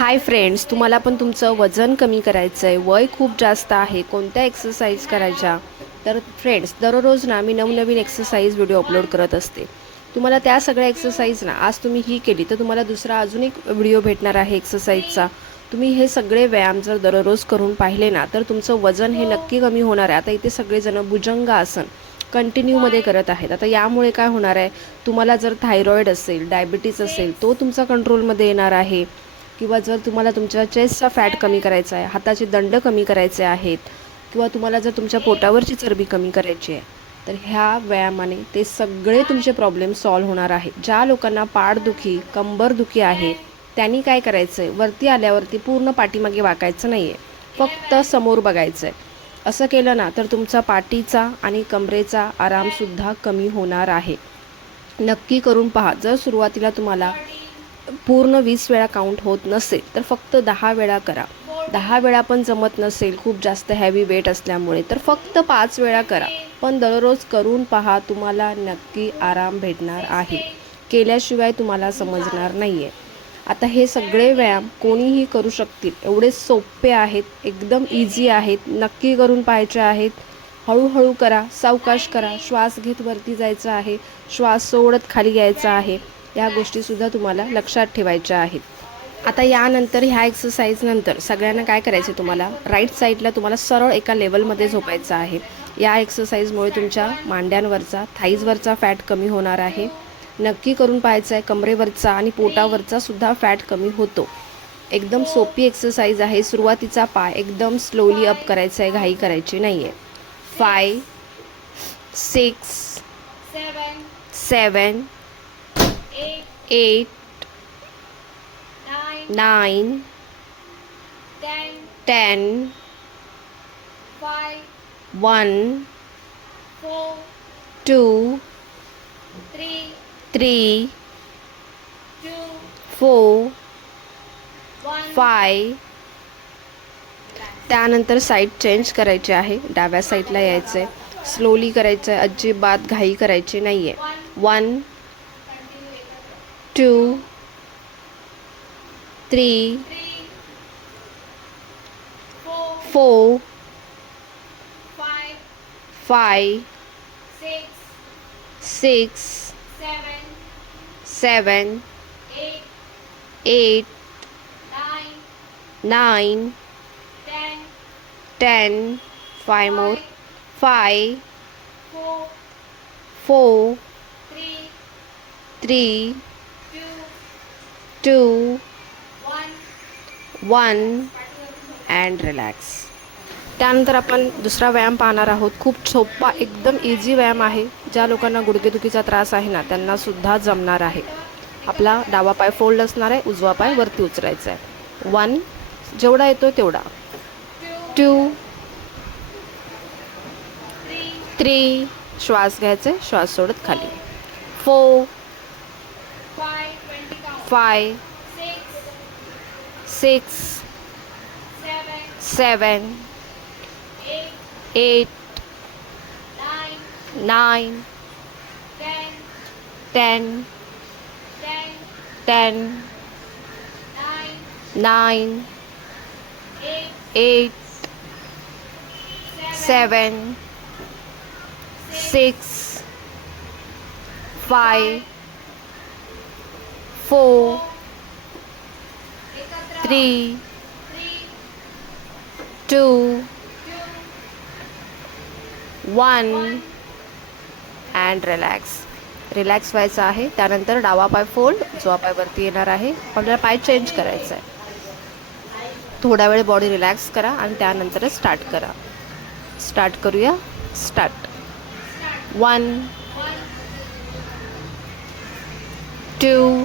Hi friends तुम्हाला पण तुमचं वजन कमी करायचं आहे वय खूप जास्त आहे कोणत्या एक्सरसाइज करायच्या? तर फ्रेंड्स दररोज ना मी नवनवीन एक्सरसाइज व्हिडिओ अपलोड करत असते. तुम्हाला त्या सगळ्या एक्सरसाइज ना आज तुम्ही ही केली तर तुम्हाला दुसरा अजून एक व्हिडिओ भेटणार आहे एक्सरसाइजचा तुम्ही हे सगळे व्यायाम जर दररोज करून पाहिले ना तर तुमचं वजन हे नक्की कमी होणार आहे. आता इथे सगळेजण भुजंग आसन कंटिन्यूमध्ये करत आहेत. आता यामुळे काय होणार आहे? तुम्हाला जर थायरॉईड असेल डायबिटीज असेल तो तुमचा कंट्रोलमध्ये येणार आहे. किंवा जर तुम्हाला तुमच्या चेस्टचा फॅट कमी करायचा आहे हाताचे दंड कमी करायचे आहेत किंवा तुम्हाला जर तुमच्या पोटावरची चरबी कमी करायची आहे तर ह्या व्यायामाने ते सगळे तुमचे प्रॉब्लेम सॉल्व्ह होणार आहे ज्या लोकांना पाठदुखी कंबरदुखी आहे त्यांनी काय करायचं आहे वरती आल्यावरती पूर्ण पाठीमागे वाकायचं नाही आहे फक्त समोर बघायचं आहे असं केलं ना तर तुमचा पाठीचा आणि कमरेचा आरामसुद्धा कमी होणार आहे. नक्की करून पहा. जर सुरुवातीला तुम्हाला पूर्ण वीस वेळा काउंट होत नसेल तर फक्त दहा वेळा करा. दहा वेळा पण जमत नसेल खूप जास्त हॅवी वेट असल्यामुळे तर फक्त पाच वेळा करा. पण दररोज करून पहा तुम्हाला नक्की आराम भेटणार आहे. केल्याशिवाय तुम्हाला समजणार नाही आहे आता हे सगळे व्यायाम कोणीही करू शकतील. एवढे सोपे आहेत एकदम इझी आहेत नक्की करून पाहायचे आहेत. हळूहळू करा सावकाश करा. श्वास घेत वरती जायचं आहे. श्वास सोडत खाली यायचा आहे. या गोष्टीसुद्धा तुम्हाला लक्षात ठेवायच्या आहेत. आता यानंतर ह्या एक्सरसाइज नंतर सगळ्यांना काय करायचं तुम्हाला? राईट साईडला तुम्हाला सरळ एका लेवलमध्ये झोपायचं आहे. या एक्सरसाइजमुळे तुमच्या मांड्यांवरचा थाईजवरचा फॅट कमी होणार आहे. नक्की करून पाहायचं आहे कमरेवरचा आणि पोटावरचा सुद्धा फॅट कमी होतो. एकदम सोपी एक्सरसाइज आहे. सुरुवातीचा पाय एकदम स्लोली अप करायचा आहे घाई करायची नाही आहे five six seven eight, eight nine, nine ten, ten five, one four, two three, three two, four one. Five. त्यानंतर साईड चेंज करायची आहे. डाव्या साईडला यायचं आहे स्लोली करायचं आहे अजिबात घाई करायची नाही आहे one two, three, four, five, six, seven, eight, nine, ten, five more, five, four, three, two one. One and relax त्यानंतर आपण दुसरा व्यायाम पाहणार आहोत. खूप सोपा एकदम इझी व्यायाम आहे. ज्या लोकांना गुडघेदुखीचा त्रास आहे ना त्यांना सुद्धा जमणार आहे. आपला डावा पाय फोल्ड असणार आहे उजवा पाय वरती उचलायचा आहे. वन जेवढा येतो तेवढा. टू थ्री श्वास घ्यायचे श्वास सोडत खाली. Four five, six, six, seven, seven, eight, eight, nine, nine, ten, ten, ten, ten, nine, nine, eight, eight, seven, six, five. Four three two one and relax relax व्हायचं आहे. त्यानंतर डावा पाय फोल्ड उजवा पायवरती येणार आहे. आपल्याला पाय चेंज करायचा आहे थोडा वेळ बॉडी रिलॅक्स करा आणि त्यानंतरच स्टार्ट करा. स्टार्ट करूया. Start one two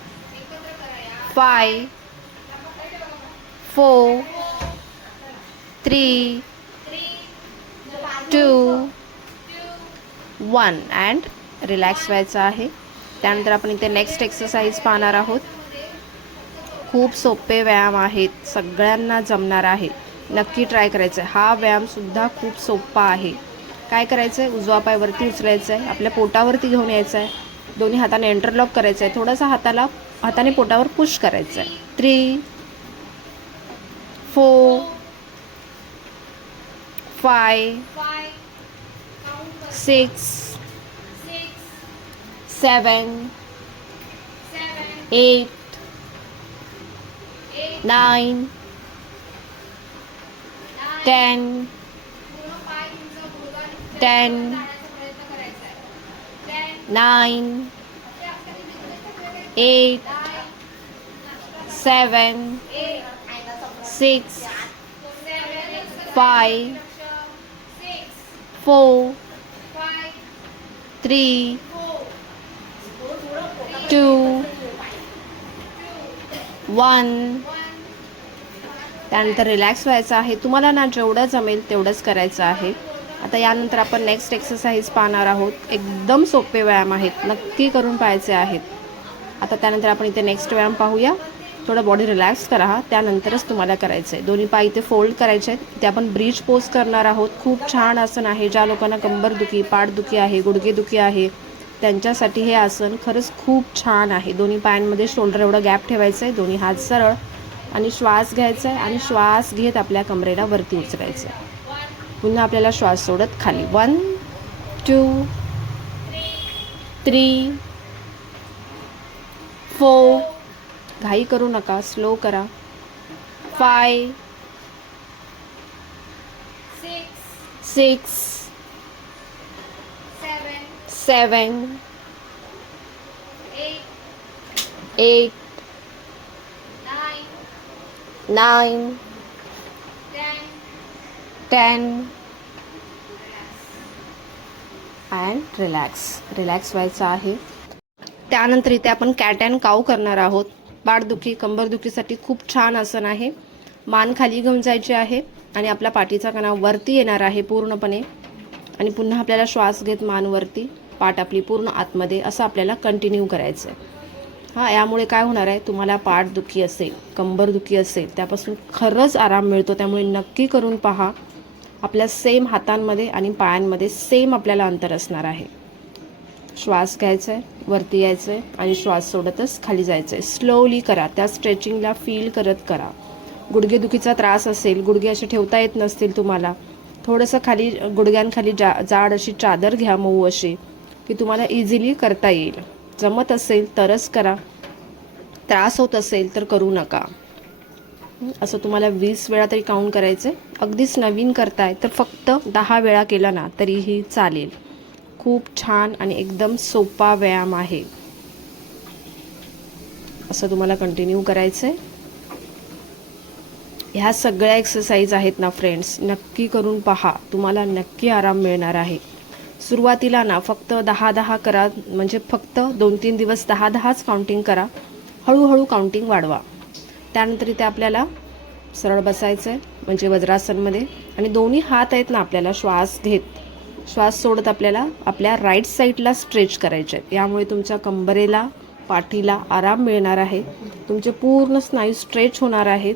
five four three two one. And relax व्हायचं आहे. त्यानंतर आपण इथे नेक्स्ट एक्सरसाइज पाहणार आहोत. खूप सोपे व्यायाम आहेत. सगळ्यांना जमणार आहे. नक्की ट्राय करायचं आहे हा व्यायामसुद्धा खूप सोपा आहे. काय करायचं आहे उजवा पायवरती उचलायचं आहे आपल्या पोटावरती घेऊन यायचं आहे दोन्ही हाताने एंटरलॉक करायचं आहे थोडासा हाताला हाताने पोटावर पुश करायचं आहे three four five six seven eight nine ten ten पूर्ण पाय तुमचा गुडघा आणि Ten. जाण्याचा प्रयत्न करायचा आहे. Ten, nine eight nine, seven eight, six seven, five six, four five, three four, two one one. त्यानंतर रिलॅक्स व्हायचं आहे तुम्हाला ना जेवढं जमेल तेवढंच करायचं आहे आता यानंतर आपण नेक्स्ट एक्सरसाइज पाहणार आहोत. एकदम सोपे व्यायाम आहेत. नक्की करून पाहायचे आहेत. आता त्यानंतर आपण इथे नेक्स्ट व्यायाम पाहूया. थोडं बॉडी रिलॅक्स करा. त्यानंतरच तुम्हाला करायचं आहे दोन्ही पाय इथे फोल्ड करायचे आहेत. इथे आपण ब्रिज पोज करणार आहोत. खूप छान आसन आहे. ज्या लोकांना कंबरदुखी पाठदुखी आहे गुडघेदुखी आहे त्यांच्यासाठी हे आसन खरंच खूप छान आहे. दोन्ही पायांमध्ये शोल्डर एवढं गॅप ठेवायचं आहे दोन्ही हात सरळ आणि श्वास घ्यायचा आहे आणि श्वास घेत आपल्या कमरेला वरती उचलायचं आहे पुन्हा आपल्याला श्वास सोडत खाली वन टू थ्री फोर घाई करू नका स्लो करा five six seven eight nine. Ten and relax relax व्हायचं आहे. त्यानंतर इथे आपण कॅट अँड काऊ करणार आहोत. पाठदुखी कंबरदुखीसाठी खूप छान आसन आहे. मान खाली घेऊन जायची आहे आणि आपला पाठीचा कणा वरती येणार आहे पूर्णपणे. आणि पुन्हा आपल्याला श्वास घेत मानवरती पाठ आपली पूर्ण आतमध्ये. असं आपल्याला कंटिन्यू करायचं आहे. हां यामुळे काय होणार आहे? तुम्हाला पाठदुखी असेल कंबरदुखी असेल त्यापासून खरंच आराम मिळतो. त्यामुळे नक्की करून पहा. आपल्या सेम हातांमध्ये आणि पायांमध्ये सेम आपल्याला अंतर असणार आहे. श्वास घ्यायचा आहे वरती यायचं आहे आणि श्वास सोडतच खाली जायचं आहे स्लोली करा. त्या स्ट्रेचिंगला फील करत करा. गुडघेदुखीचा त्रास असेल गुडघे असे ठेवता येत नसतील तुम्हाला. थोडंसं खाली गुडघ्यांखाली जा जाड अशी चादर घ्या मऊ अशी की तुम्हाला इझिली करता येईल. जमत असेल तरच करा. त्रास होत असेल तर करू नका. असं तुम्हाला वीस वेळा तरी काउंट करायचं आहे अगदीच नवीन करताय तर फक्त दहा वेळा केलं ना तरीही चालेल. खूप छान आणि एकदम सोपा व्यायाम आहे. असं तुम्हाला कंटिन्यू करायचं आहे ह्या सगळ्या एक्सरसाइज आहेत ना फ्रेंड्स नक्की करून पहा. तुम्हाला नक्की आराम मिळणार आहे. सुरुवातीला ना फक्त दहा दहा करा म्हणजे फक्त दोन तीन दिवस दहा दहाच काउंटिंग करा. हळूहळू काउंटिंग वाढवा. त्यानंतर इथे आपल्याला सरळ बसायचं आहे म्हणजे वज्रासनमध्ये. आणि दोन्ही हात आहेत ना आपल्याला श्वास घेत श्वास सोडत आपल्याला आपल्या राईट साईडला स्ट्रेच करायचे आहेत यामुळे तुमच्या कंबरेला पाठीला आराम मिळणार आहे. तुमचे पूर्ण स्नायू स्ट्रेच होणार आहेत.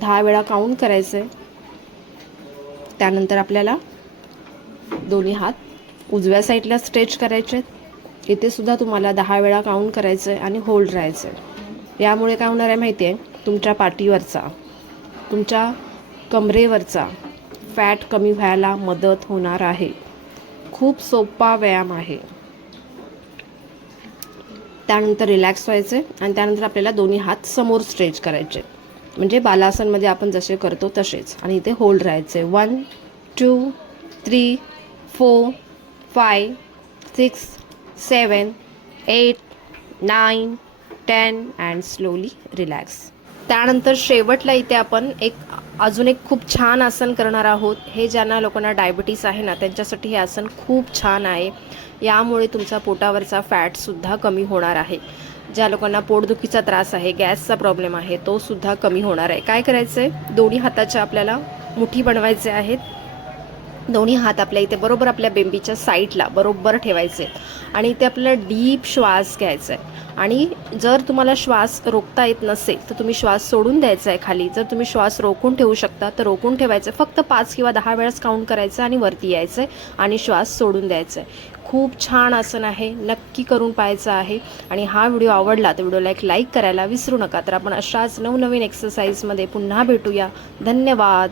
दहा वेळा काउंट करायचं आहे त्यानंतर आपल्याला दोन्ही हात उजव्या साईडला स्ट्रेच करायचे आहेत इथे सुद्धा तुम्हाला दहा वेळा काउंट करायचं आहे आणि होल्ड राहायचं आहे यामुळे काय होणार आहे माहिती आहे? तुमच्या पाठीवरचा तुमच्या कमरेवरचा फॅट कमी व्हायला मदत होणार आहे. खूप सोपा व्यायाम आहे. त्यानंतर रिलॅक्स व्हायचे आणि त्यानंतर आपल्याला दोन्ही हात समोर स्ट्रेच करायचे. म्हणजे बालासनमध्ये आपण जसे करतो तसेच. आणि इथे होल्ड राहायचे. One two three four five six seven eight nine ten and slowly relax त्यानंतर शेवटला इथे आपण एक अजून एक खूप छान आसन करणार आहोत. हे ज्यांना लोकांना डायबिटीस आहे ना त्यांच्यासाठी हे आसन खूप छान आहे. यामुळे तुमचा पोटावरचा फॅटसुद्धा कमी होणार आहे. ज्या लोकांना पोटदुखीचा त्रास आहे गॅसचा प्रॉब्लेम आहे तोसुद्धा कमी होणार आहे. काय करायचं आहे दोन्ही हाताच्या आपल्याला मुठी बनवायचे आहेत. दोन्ही हात आपल्या इथे बरोबर आपल्या बेंबीच्या साईडला बरोबर ठेवायचे आणि इथे आपल्याला डीप श्वास घ्यायचा. आहे आणि जर तुम्हाला श्वास रोखता येत नसेल तर तुम्ही श्वास सोडून द्यायचा आहे खाली. जर तुम्ही श्वास रोखून ठेवू शकता तर रोखून ठेवायचं. आहे फक्त पाच किंवा दहा वेळेस काउंट करायचं आणि वरती यायचं आहे आणि श्वास सोडून द्यायचा. आहे खूप छान आसन आहे नक्की करून पाहायचं आहे. आणि हा व्हिडिओ आवडला तर व्हिडिओला एक लाईक करायला विसरू नका. तर आपण अशाच नवनवीन एक्सरसाइजमध्ये पुन्हा भेटूया. धन्यवाद.